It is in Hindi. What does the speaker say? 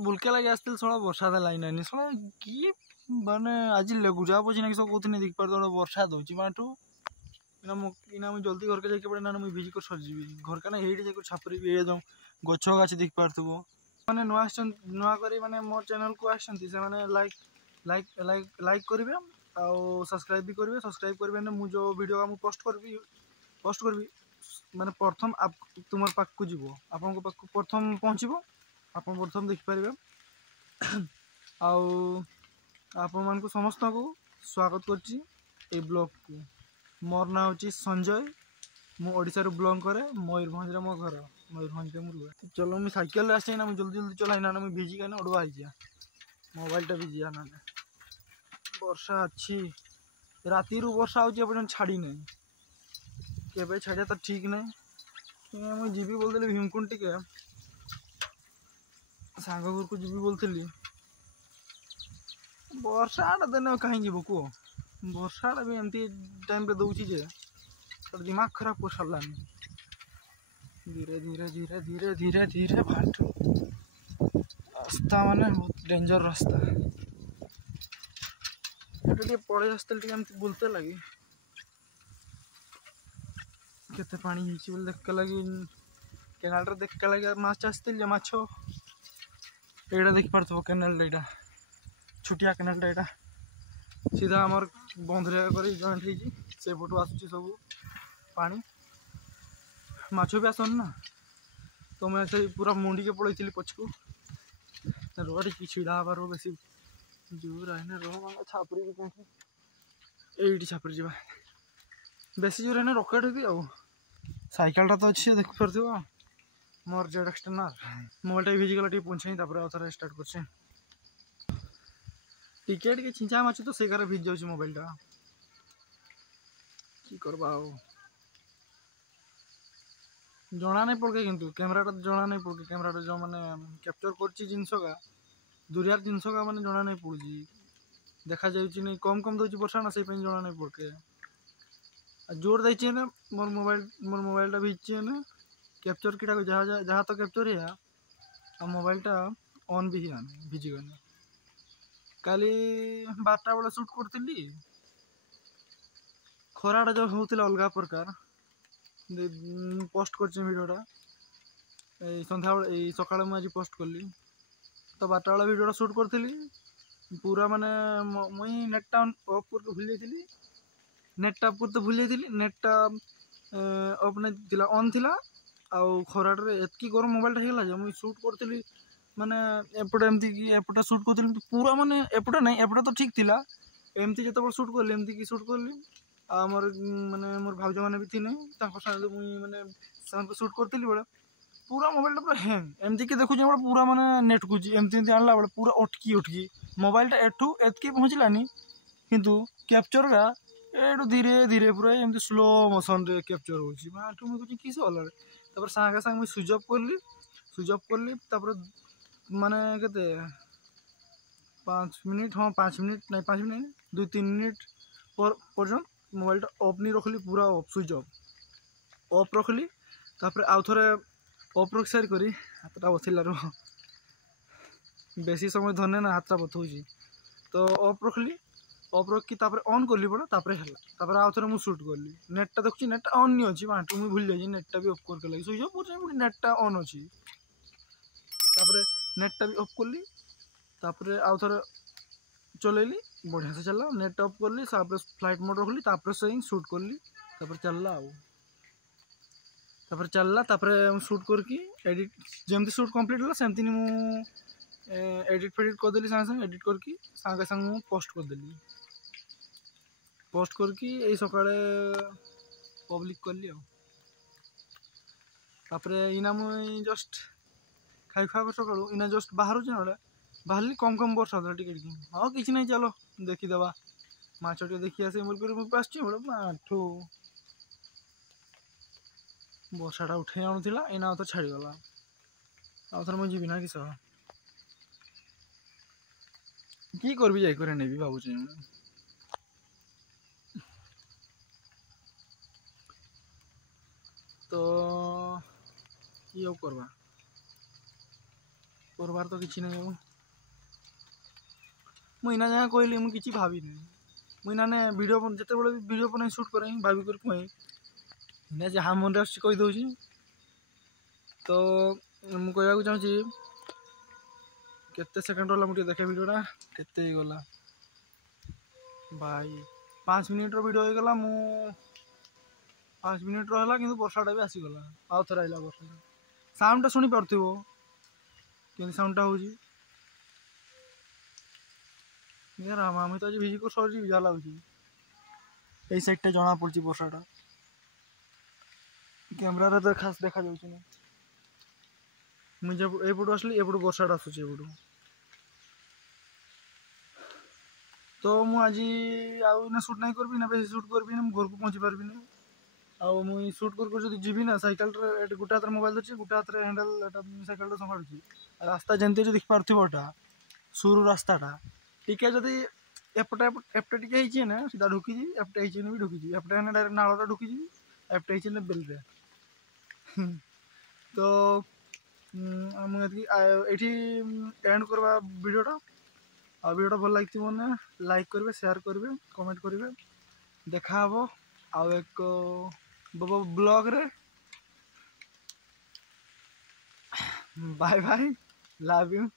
बुलके लगे आसती थोड़ा वर्षा देला नहीं थोड़ा कि माने आज गुजा पची ना सब कहते देख पार वर्षा दूची माठू इना मुझे जल्दी घर के जाके पड़े ना मुझे भिजी कर सरजीबी घर का ना ये जाकर छापरी भी एकदम गछ गाछ देख पार्थुब मैंने नुआ करी माने मोर चैनल को आसछंती से माने लाइक लाइक लाइक लाइक करेंगे आउ सब्सक्राइब भी करेंगे सब्सक्राइब करेंगे मुझे जो वीडियो मुझे पोस्ट करी माने प्रथम तुम पाक को जीव आपण पाक प्रथम पहुँचब आप प्रथम देखिपारे आपण मान समस्त को स्वागत कर ब्लॉग को मोर ना हूँ संजय मु ओडिशा रू ब्लॉग करे मयूरभंज मो घर मयूरभंज मुझे चलो मुझे साइकेल आसे ना जल्दी जल्दी चलाई ना मुझे भिजिक ना उड़वा मोबाइलटा भिजी ना वर्षा अच्छी राति वर्षा हो छाड़ी ना के छाड़ा तो ठीक ना मुझे जीवी बोलते भीमकुंड टे सांग घर को जीवी बोलती वर्षाटा देने कहीं जीव कह वर्षाटा भी एमती टाइम पे दौची जे तो दिमाग खराब कर सारानी धीरे धीरे धीरे धीरे धीरे धीरे भाट रास्ता माने बहुत डेंजर रास्ता पड़े आसते बुलते लगे केते पानी बोल देख लगी केनाल देख लगे माछ आसते माछ एटा देख पार्थ केनाल एटा छुटिया केनाल एटा सीधा आमर बंधरिया कर जॉइंट से पटू आसूँ सब पानी माछ भी आसन ना तो मैं से पूरा मुंडी के पड़े पछकू रोड की छिड़ा हबार बेसी जोर है ना रो छापरी भी कौन ये छापरी जा बेसी जोर है ना रकेट भी आउ साइकेलटा तो अच्छी देख पार्थ मोर जेड एक्सटर्नर मोबाइलटा भिजिगला टे पुछे आउे स्टार्ट कर टिकेट के छिंचा माछ तो से भिज जाऊँ मोबाइलटा कि करवा जना नहीं पड़के किंतु कैमराटा जना नहीं पड़के कैमराटा जो मैंने कैप्चर कर जिनस का दुरियार जिनस का मैंने जना नहीं पड़ी देखा जाऊँ नहीं कम कम दूसरी वर्षा ना से जना नहीं पड़के जोर देती ना मोर मोबाइलटा भिजचे ना कैप्चर कीटा जहाँ जहाँ तो कैप्चर है आ मोबाइलटा ऑन भी है भिजी गने काली 12टा बेले शूट करी खराटा जो होता अलग प्रकार पोस्ट कर भिडियोटा सन्ध्या सका मुझे पोस्ट कली तो 12टा बेले भिडियोटा शूट करी पूरा माने मुई नेटटा ऑफ करके भूल जाइली नेटटा ऑफ करते भूल जाइली नेटटा ऑफ नहीं ऑन थिला आउ खराटे एतकी गरम मोबाइलटा होगा जो मुझे शूट करी माने एपटे एमती कि एपटा शूट करी पूरा माने एपटे नहीं एपटे तो ठीक थिला एमती जो शूट कली एमती कि शूट कली आमर माने मोर भाउज मैंने भी थी मुझे माने शूट करी बेले पूरा मोबाइलटा पूरा हैंग एमती कि देखुचे बेले पूरा माने नेट को एमती आनला बेले पूरा अटकी मोबाइलटा एठू एतकी पहुँचलानी किंतु कैप्चर का एटू धीरे धीरे पूरा एमती स्लो मोशन रे कैप्चर होची माठू मुझे किस अलग तापर सागे सागे मुझे स्विच ऑफ कली माने केते 5 मिनट हाँ 5 मिनट नहीं 5 मिनट 2-3 मिनट पर्यंत मोबाइलटा ऑफ नहीं रखली पूरा ऑफ स्विच ऑफ रखली तापर आउ थे ऑफ रख सारी करी हाथटा बथेला बेसी समय धरने ना हाथटा बथौची तो ऑफ रखी तापर ऑन कली पड़ा तापर है आउ थे मुझे शूट कली नेटटा देखुची नेटटा ऑन नहीं अच्छी माठू मुझे भूल जाइए नेटटा भी ऑफ करके लगी स्विच ऑफ नेटटा ऑन अच्छी तापर नेटटा भी ऑफ कली तापर आउ थे चलैली बढ़िया से चलला नेट ऑफ करली फ्लाइट मोड रखली तापर से शूट करली तापर चलला तापर चलला तापर शूट करके एडिट जमती शूट कंप्लीट होला सेमती मु एडिट फेडिट करदेली सागे सागे एडिट करके सागे सागे पोस्ट करदेली पोस्ट करके यही सकाळे पब्लिक करली तापर इना मुई जस्ट खाई खुआ कर सका इना जस्ट बाहर बाहर कम कम वर्षा था टिके हाँ कि नहीं चलो देखीदे माछ टे देखी आसे बोल आसठी माठू वर्षाटा उठे आणुला एना तो छाड़गला आउ थे मुझे जीवी ना किस कि करबी जाकर नहीं भावुचे तो ये करवा करबार तो किसी नहीं हो मुई ना जहाँ कहली मुझे किसी भावी मुई ना वीडियो जिते बड़े वीडियो बना सुट कर भावी कर कहे ना जहाँ मन कहीदे तो मुझे कहवाक चाहूँगी केते सेकेंड रहा मुझे देखे वीडियोटा केते गला भाई 5 मिनिट वीडियो हो गला मु 5 मिनिट रहा कि वर्षाटा भी आसीगला आउ थे आइला वर्षा साउंडटा शुणी पार्थिव कि साउंडटा हो राम आम तो आज भिजिक सर जा लगे यही साइडटा जना पड़ी वर्षाटा कैमेरा तो खास देखा जाऊँ ना मुझे एपटू आसली एपटू वर्षाटा आसूँ एपटू तो मुझे आज सुट नहीं करबी ना बेस सुट करबी ना घर को पहुँची पार्बी ना आउ मुई सुट कर जीवी ना सैकेल गोटे हाथ मोबाइल धरची गोटे हाथ हैंडल सैकेल संभाड़ी रास्ता जमी जो देखिपारा सुरु रास्ताटा टिके जदि एपटे एपटे टिके ना सीधा ढुकी एपटे भी ढुकी एपटे डायरेक्ट नाला ढुकी एपटे बेलरे तो मुझे एंड करवा वीडियोटा आ वीडियोटा भल लगी मैंने लाइक करेंगे शेयर करेंगे कमेंट करेंगे देखा आउ एक ब्लॉग रे बाय बाय लव यू।